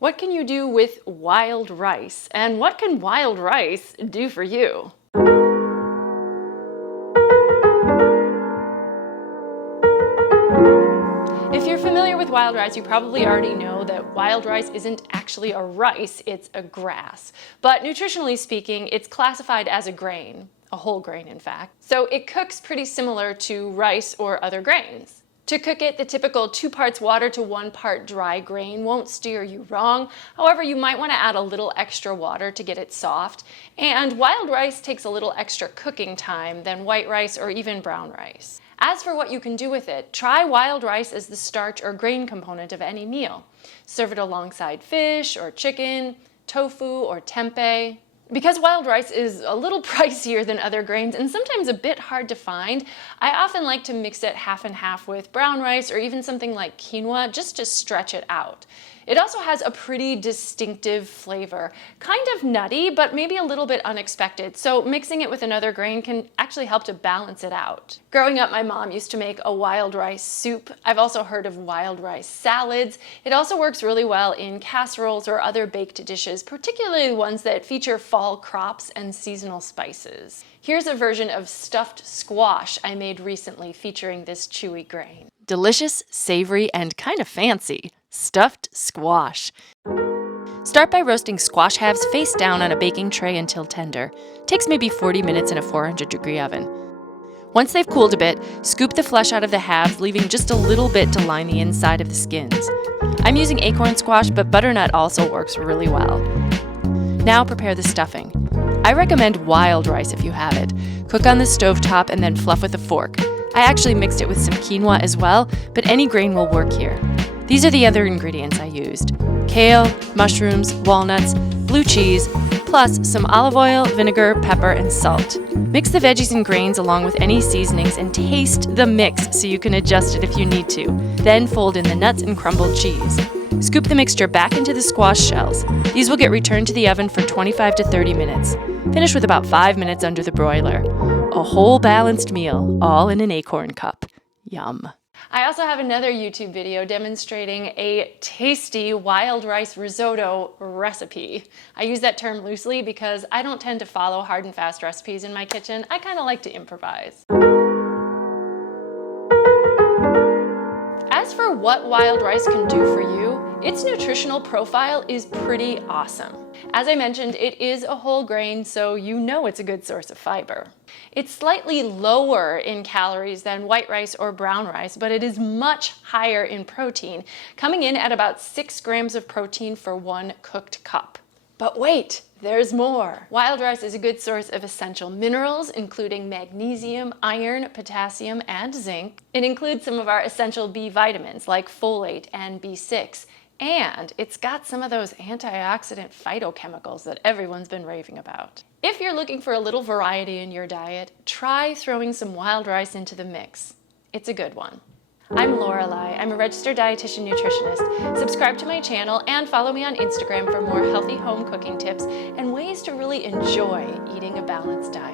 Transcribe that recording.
What can you do with wild rice? And what can wild rice do for you? If you're familiar with wild rice, you probably already know that wild rice isn't actually a rice, it's a grass. But nutritionally speaking, it's classified as a grain, a whole grain in fact. So it cooks pretty similar to rice or other grains. To cook it, the typical 2 parts water to 1 part dry grain won't steer you wrong. However, you might want to add a little extra water to get it soft. And wild rice takes a little extra cooking time than white rice or even brown rice. As for what you can do with it, try wild rice as the starch or grain component of any meal. Serve it alongside fish or chicken, tofu or tempeh. Because wild rice is a little pricier than other grains and sometimes a bit hard to find, I often like to mix it half and half with brown rice or even something like quinoa just to stretch it out. It also has a pretty distinctive flavor, kind of nutty, but maybe a little bit unexpected, so mixing it with another grain can actually help to balance it out. Growing up, my mom used to make a wild rice soup. I've also heard of wild rice salads. It also works really well in casseroles or other baked dishes, particularly ones that feature fall crops and seasonal spices. Here's a version of stuffed squash I made recently featuring this chewy grain. Delicious, savory, and kind of fancy. Stuffed squash. Start by roasting squash halves face down on a baking tray until tender. Takes maybe 40 minutes in a 400-degree oven. Once they've cooled a bit, scoop the flesh out of the halves, leaving just a little bit to line the inside of the skins. I'm using acorn squash, but butternut also works really well. Now prepare the stuffing. I recommend wild rice if you have it. Cook on the stovetop and then fluff with a fork. I actually mixed it with some quinoa as well, but any grain will work here. These are the other ingredients I used: kale, mushrooms, walnuts, blue cheese, plus some olive oil, vinegar, pepper, and salt. Mix the veggies and grains along with any seasonings and taste the mix so you can adjust it if you need to. Then fold in the nuts and crumbled cheese. Scoop the mixture back into the squash shells. These will get returned to the oven for 25 to 30 minutes. Finish with about 5 minutes under the broiler. A whole balanced meal, all in an acorn cup. Yum. I also have another YouTube video demonstrating a tasty wild rice risotto recipe. I use that term loosely because I don't tend to follow hard and fast recipes in my kitchen. I kind of like to improvise. As for what wild rice can do for you, its nutritional profile is pretty awesome. As I mentioned, it is a whole grain, so you know it's a good source of fiber. It's slightly lower in calories than white rice or brown rice, but it is much higher in protein, coming in at about 6 grams of protein for 1 cooked cup. But wait, there's more. Wild rice is a good source of essential minerals, including magnesium, iron, potassium, and zinc. It includes some of our essential B vitamins like folate and B6. And it's got some of those antioxidant phytochemicals that everyone's been raving about. If you're looking for a little variety in your diet, try throwing some wild rice into the mix. It's a good one. I'm Lorelei. I'm a registered dietitian nutritionist. Subscribe to my channel and follow me on Instagram for more healthy home cooking tips and ways to really enjoy eating a balanced diet.